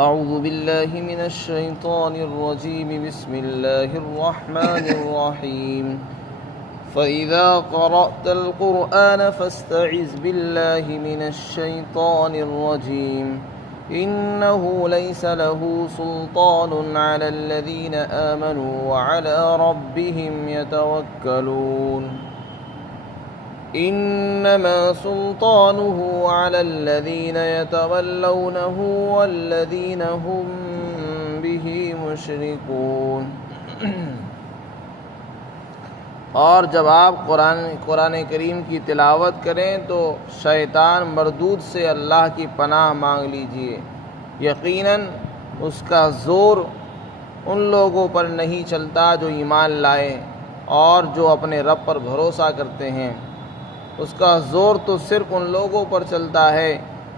أعوذ بالله من الشيطان الرجيم بسم الله الرحمن الرحيم فإذا قرأت القرآن فاستعذ بالله من الشيطان الرجيم إنه ليس له سلطان على الذين آمنوا وعلى ربهم يتوكلون إنما سلطانه على الذين يتولونه والذين هم به مشركون۔ اور جب آپ قرآن کریم کی تلاوت کریں تو شیطان مردود سے اللہ کی پناہ مانگ لیجئے، یقیناً اس کا زور ان لوگوں پر نہیں چلتا جو ایمان لائے اور جو اپنے رب پر بھروسہ کرتے ہیں، اس کا زور تو صرف ان لوگوں پر چلتا ہے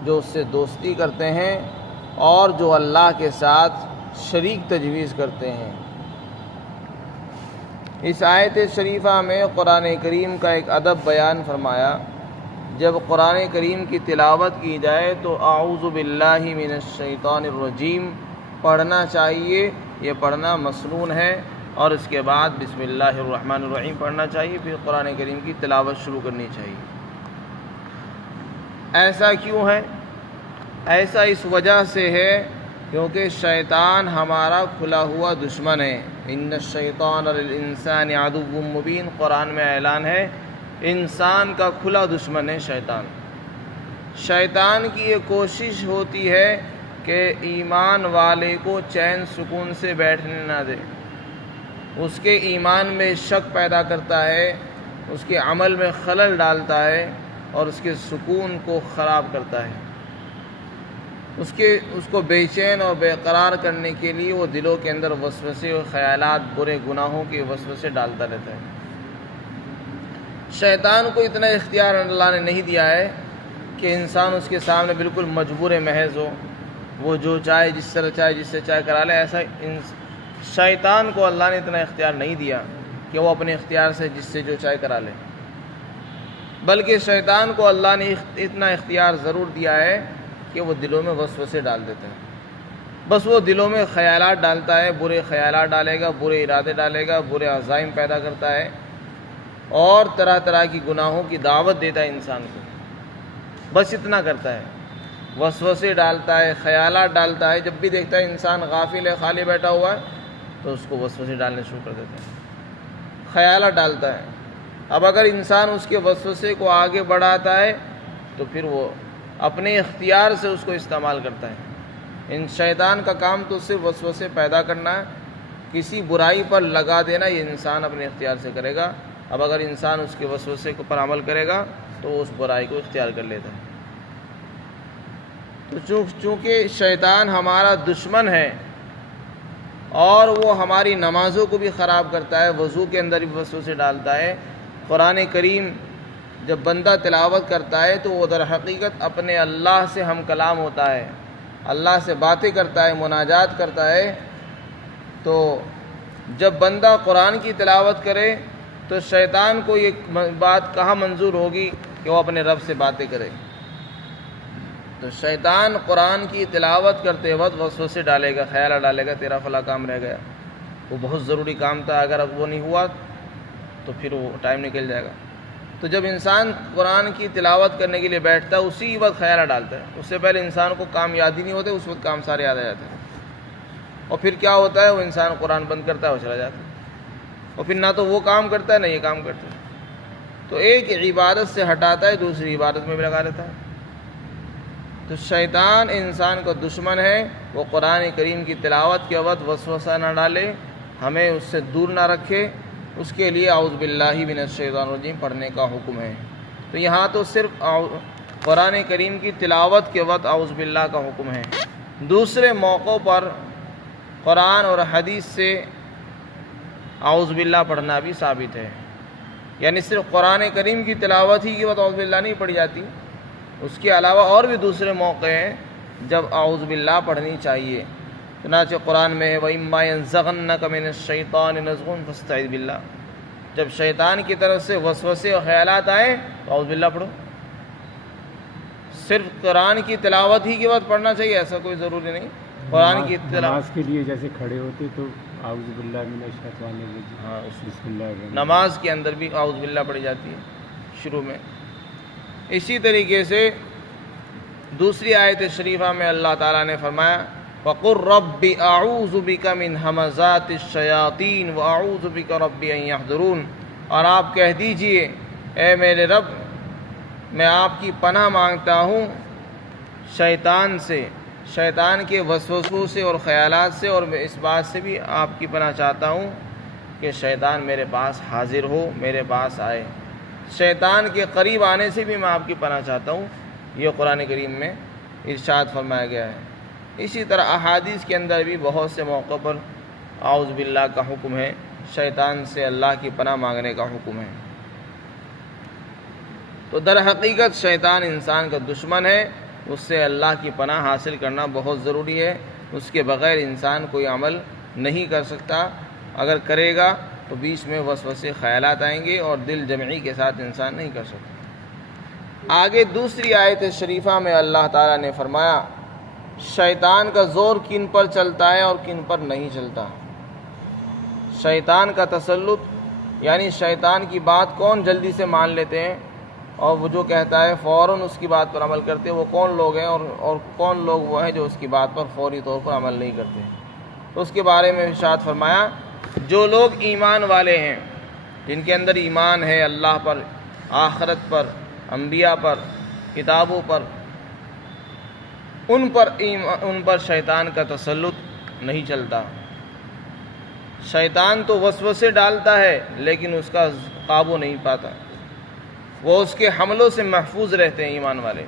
جو اس سے دوستی کرتے ہیں اور جو اللہ کے ساتھ شریک تجویز کرتے ہیں۔ اس آیت شریفہ میں قرآن کریم کا ایک ادب بیان فرمایا۔ جب قرآن کریم کی تلاوت کی جائے تو اعوذ باللہ من الشیطان الرجیم پڑھنا چاہیے، یہ پڑھنا مسنون ہے، اور اس کے بعد بسم اللہ الرحمن الرحیم پڑھنا چاہیے، پھر قرآن کریم کی تلاوت شروع کرنی چاہیے۔ ایسا کیوں ہے؟ ایسا اس وجہ سے ہے کیونکہ شیطان ہمارا کھلا ہوا دشمن ہے۔ ان الشیطان للانسان عدو مبین، قرآن میں اعلان ہے انسان کا کھلا دشمن ہے شیطان۔ شیطان کی یہ کوشش ہوتی ہے کہ ایمان والے کو چین سکون سے بیٹھنے نہ دے، اس کے ایمان میں شک پیدا کرتا ہے، اس کے عمل میں خلل ڈالتا ہے اور اس کے سکون کو خراب کرتا ہے۔ اس کو بے چین اور بے قرار کرنے کے لیے وہ دلوں کے اندر وسوسے اور خیالات، برے گناہوں کے وسوسے ڈالتا رہتا ہے۔ شیطان کو اتنا اختیار اللہ نے نہیں دیا ہے کہ انسان اس کے سامنے بالکل مجبور محض ہو، وہ جو چاہے جس طرح چاہے جس سے چاہے کرا لے۔ ایسا شیطان کو اللہ نے اتنا اختیار نہیں دیا کہ وہ اپنے اختیار سے جس سے جو چاہے کرا لے، بلکہ شیطان کو اللہ نے اتنا اختیار ضرور دیا ہے کہ وہ دلوں میں وسوسے ڈال دیتے ہیں۔ بس وہ دلوں میں خیالات ڈالتا ہے، برے خیالات ڈالے گا، برے ارادے ڈالے گا، برے عزائم پیدا کرتا ہے اور طرح طرح کی گناہوں کی دعوت دیتا ہے انسان کو۔ بس اتنا کرتا ہے، وسوسے ڈالتا ہے، خیالات ڈالتا ہے۔ جب بھی دیکھتا ہے انسان غافل ہے، خالی بیٹھا ہوا ہے، تو اس کو وسوسے ڈالنے شروع کر دیتا ہے، خیالات ڈالتا ہے۔ اب اگر انسان اس کے وسوسے کو آگے بڑھاتا ہے تو پھر وہ اپنے اختیار سے اس کو استعمال کرتا ہے۔ ان شیطان کا کام تو صرف وسوسے پیدا کرنا ہے، کسی برائی پر لگا دینا یہ انسان اپنے اختیار سے کرے گا۔ اب اگر انسان اس کے وسوسے پر عمل کرے گا تو اس برائی کو اختیار کر لیتا ہے۔ تو چونکہ شیطان ہمارا دشمن ہے اور وہ ہماری نمازوں کو بھی خراب کرتا ہے، وضو کے اندر بھی وسوسے ڈالتا ہے۔ قرآن کریم جب بندہ تلاوت کرتا ہے تو وہ در حقیقت اپنے اللہ سے ہم کلام ہوتا ہے، اللہ سے باتیں کرتا ہے، مناجات کرتا ہے۔ تو جب بندہ قرآن کی تلاوت کرے تو شیطان کو یہ بات کہاں منظور ہوگی کہ وہ اپنے رب سے باتیں کرے؟ تو شیطان قرآن کی تلاوت کرتے وقت وسوسے ڈالے گا، خیال ڈالے گا تیرا فلاں کام رہ گیا، وہ بہت ضروری کام تھا، اگر اب وہ نہیں ہوا تو پھر وہ ٹائم نکل جائے گا۔ تو جب انسان قرآن کی تلاوت کرنے کے لیے بیٹھتا ہے اسی وقت خیال ڈالتا ہے، اس سے پہلے انسان کو کام یاد ہی نہیں ہوتے، اس وقت کام سارے یاد آ جاتے ہیں، اور پھر کیا ہوتا ہے، وہ انسان قرآن بند کرتا ہے اور چلا جاتا ہے، اور پھر نہ تو وہ کام کرتا ہے نہ یہ کام کرتا ہے۔ تو ایک عبادت سے ہٹاتا ہے، دوسری عبادت میں بھی لگا لیتا ہے۔ تو شیطان انسان کا دشمن ہے، وہ قرآن کریم کی تلاوت کے وقت وسوسہ نہ ڈالے، ہمیں اس سے دور نہ رکھے، اس کے لیے اعوذ باللہ من الشیطان الرجیم پڑھنے کا حکم ہے۔ تو یہاں تو صرف قرآن کریم کی تلاوت کے وقت اعوذ باللہ کا حکم ہے، دوسرے موقعوں پر قرآن اور حدیث سے اعوذ باللہ پڑھنا بھی ثابت ہے۔ یعنی صرف قرآن کریم کی تلاوت ہی کے وقت اعوذ باللہ نہیں پڑھی جاتی، اس کے علاوہ اور بھی دوسرے موقع ہیں جب اعوذ باللہ پڑھنی چاہیے۔ چنانچہ قرآن میں ہے وَإِمَّا يَنزَغَنَّكَ مِنَ الشَّيْطَانِ نَزْغٌ فَاسْتَعِذْ بِاللَّهِ، جب شیطان کی طرف سے وسوسے اور خیالات آئیں تو اعوذ باللہ پڑھو۔ صرف قرآن کی تلاوت ہی کے وقت پڑھنا چاہیے ایسا کوئی ضروری نہیں، قرآن کی اطلاع نماز کے لیے جیسے کھڑے ہوتے تو اعوذ باللہ من الشیطان الرجیم، ہاں بسم اللہ الرحمن الرحیم۔ نماز کے اندر بھی اعوذ باللہ پڑھی جاتی ہے شروع میں۔ اسی طریقے سے دوسری آیت شریفہ میں اللہ تعالیٰ نے فرمایا وَقُلْ رَبِّ أَعُوذُ بِكَ مِنْ هَمَزَاتِ الشَّيَاطِينِ وَأَعُوذُ بِكَ رَبِّ أَنْ يَحْضُرُونَ، اور آپ کہہ دیجئے اے میرے رب میں آپ کی پناہ مانگتا ہوں شیطان سے، شیطان کے وسوسوں سے اور خیالات سے، اور میں اس بات سے بھی آپ کی پناہ چاہتا ہوں کہ شیطان میرے پاس حاضر ہو، میرے پاس آئے۔ شیطان کے قریب آنے سے بھی میں آپ کی پناہ چاہتا ہوں، یہ قرآن کریم میں ارشاد فرمایا گیا ہے۔ اسی طرح احادیث کے اندر بھی بہت سے موقع پر اعوذ باللہ کا حکم ہے، شیطان سے اللہ کی پناہ مانگنے کا حکم ہے۔ تو در حقیقت شیطان انسان کا دشمن ہے، اس سے اللہ کی پناہ حاصل کرنا بہت ضروری ہے، اس کے بغیر انسان کوئی عمل نہیں کر سکتا، اگر کرے گا تو بیچ میں وسوسے خیالات آئیں گے اور دل جمعی کے ساتھ انسان نہیں کر سکتا۔ آگے دوسری آیت شریفہ میں اللہ تعالیٰ نے فرمایا شیطان کا زور کن پر چلتا ہے اور کن پر نہیں چلتا۔ شیطان کا تسلط یعنی شیطان کی بات کون جلدی سے مان لیتے ہیں اور وہ جو کہتا ہے فوراً اس کی بات پر عمل کرتے ہیں، وہ کون لوگ ہیں اور کون لوگ وہ ہیں جو اس کی بات پر فوری طور پر عمل نہیں کرتے۔ تو اس کے بارے میں ارشاد فرمایا جو لوگ ایمان والے ہیں، جن کے اندر ایمان ہے اللہ پر، آخرت پر، انبیاء پر، کتابوں پر، ان پر شیطان کا تسلط نہیں چلتا۔ شیطان تو وسوسے ڈالتا ہے لیکن اس کا قابو نہیں پاتا، وہ اس کے حملوں سے محفوظ رہتے ہیں ایمان والے۔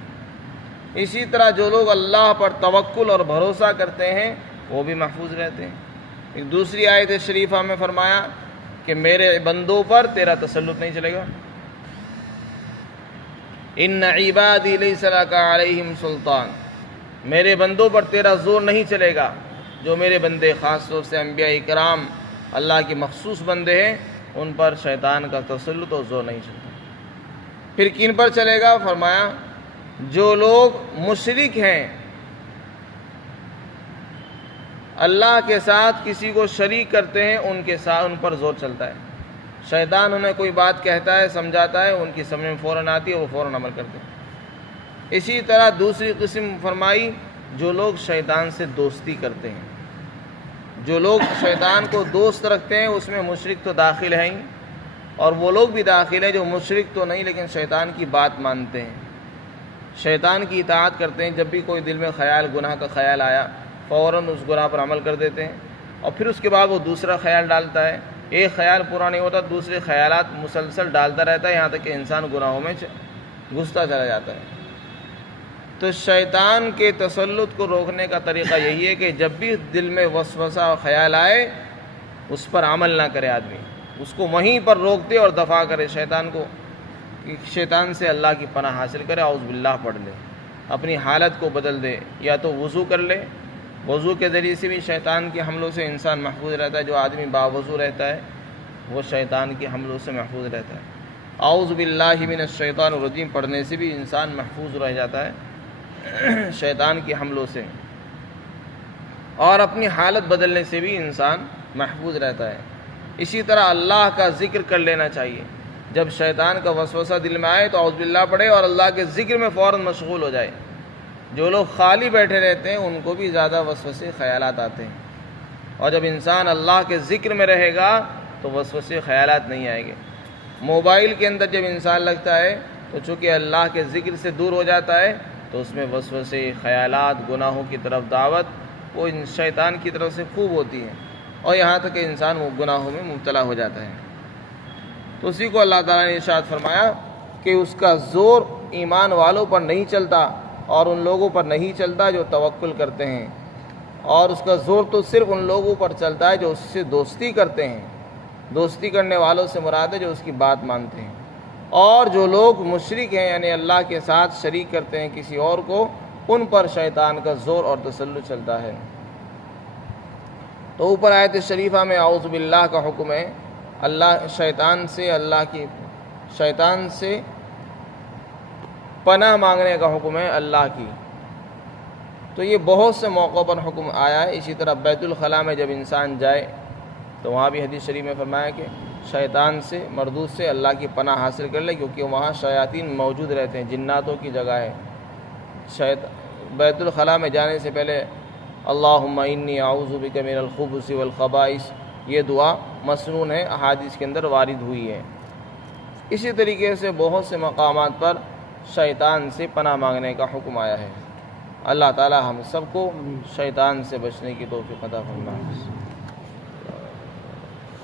اسی طرح جو لوگ اللہ پر توکل اور بھروسہ کرتے ہیں وہ بھی محفوظ رہتے ہیں۔ ایک دوسری آیت شریفہ میں فرمایا کہ میرے بندوں پر تیرا تسلط نہیں چلے گا، ان عبادی لیس لک علیہم سلطان، میرے بندوں پر تیرا زور نہیں چلے گا۔ جو میرے بندے خاص طور سے انبیاء کرام اللہ کے مخصوص بندے ہیں، ان پر شیطان کا تسلط اور زور نہیں چلتا۔ پھر کن پر چلے گا؟ فرمایا جو لوگ مشرک ہیں، اللہ کے ساتھ کسی کو شریک کرتے ہیں، ان پر زور چلتا ہے۔ شیطان انہیں کوئی بات کہتا ہے، سمجھاتا ہے، ان کی سمجھ میں فوراً آتی ہے، وہ فوراً عمل کرتے ہیں۔ اسی طرح دوسری قسم فرمائی جو لوگ شیطان سے دوستی کرتے ہیں، جو لوگ شیطان کو دوست رکھتے ہیں، اس میں مشرک تو داخل ہیں ہی، اور وہ لوگ بھی داخل ہیں جو مشرک تو نہیں لیکن شیطان کی بات مانتے ہیں، شیطان کی اطاعت کرتے ہیں۔ جب بھی کوئی دل میں گناہ کا خیال آیا فوراً اس گناہ پر عمل کر دیتے ہیں، اور پھر اس کے بعد وہ دوسرا خیال ڈالتا ہے، ایک خیال پورا نہیں ہوتا، دوسرے خیالات مسلسل ڈالتا رہتا ہے، یہاں تک کہ انسان گناہوں میں گھستا چلا جاتا ہے۔ تو شیطان کے تسلط کو روکنے کا طریقہ یہی ہے کہ جب بھی دل میں وسوسہ اور خیال آئے اس پر عمل نہ کرے آدمی، اس کو وہیں پر روک دے اور دفع کرے شیطان کو، شیطان سے اللہ کی پناہ حاصل کرے، اعوذ باللہ پڑھ لے، اپنی حالت کو بدل دے، یا تو وضو کر لے، وضو کے ذریعے سے بھی شیطان کے حملوں سے انسان محفوظ رہتا ہے۔ جو آدمی باوضو رہتا ہے وہ شیطان کے حملوں سے محفوظ رہتا ہے۔ اعوذ باللہ من الشیطان الرجیم پڑھنے سے بھی انسان محفوظ رہ جاتا ہے شیطان کے حملوں سے، اور اپنی حالت بدلنے سے بھی انسان محفوظ رہتا ہے۔ اسی طرح اللہ کا ذکر کر لینا چاہیے، جب شیطان کا وسوسہ دل میں آئے تو اعوذ باللہ پڑھے اور اللہ کے ذکر میں فوراً مشغول ہو جائے۔ جو لوگ خالی بیٹھے رہتے ہیں ان کو بھی زیادہ وسوسے خیالات آتے ہیں، اور جب انسان اللہ کے ذکر میں رہے گا تو وسوسے خیالات نہیں آئیں گے۔ موبائل کے اندر جب انسان لگتا ہے تو چونکہ اللہ کے ذکر سے دور ہو جاتا ہے تو اس میں وسوسے خیالات، گناہوں کی طرف دعوت وہ شیطان کی طرف سے خوب ہوتی ہے، اور یہاں تک کہ انسان وہ گناہوں میں مبتلا ہو جاتا ہے۔ تو اسی کو اللہ تعالیٰ نے ارشاد فرمایا کہ اس کا زور ایمان والوں پر نہیں چلتا اور ان لوگوں پر نہیں چلتا جو توکل کرتے ہیں، اور اس کا زور تو صرف ان لوگوں پر چلتا ہے جو اس سے دوستی کرتے ہیں۔ دوستی کرنے والوں سے مراد ہے جو اس کی بات مانتے ہیں، اور جو لوگ مشرک ہیں یعنی اللہ کے ساتھ شریک کرتے ہیں کسی اور کو، ان پر شیطان کا زور اور تسلط چلتا ہے۔ تو اوپر آیت شریفہ میں اعوذ باللہ کا حکم ہے، شیطان سے پناہ مانگنے کا حکم ہے اللہ کی۔ تو یہ بہت سے موقعوں پر حکم آیا ہے۔ اسی طرح بیت الخلاء میں جب انسان جائے تو وہاں بھی حدیث شریف میں فرمایا کہ شیطان سے، مردود سے اللہ کی پناہ حاصل کر لے، کیونکہ وہاں شیاطین موجود رہتے ہیں، جناتوں کی جگہ ہے۔ بیت الخلاء میں جانے سے پہلے اللہم انی اعوذ بک من الخبث والخبائث، یہ دعا مسنون ہے، احادیث کے اندر وارد ہوئی ہے۔ اسی طریقے سے بہت سے مقامات پر شیطان سے پناہ مانگنے کا حکم آیا ہے۔ اللہ تعالی ہم سب کو شیطان سے بچنے کی توفیق عطا فرمائے۔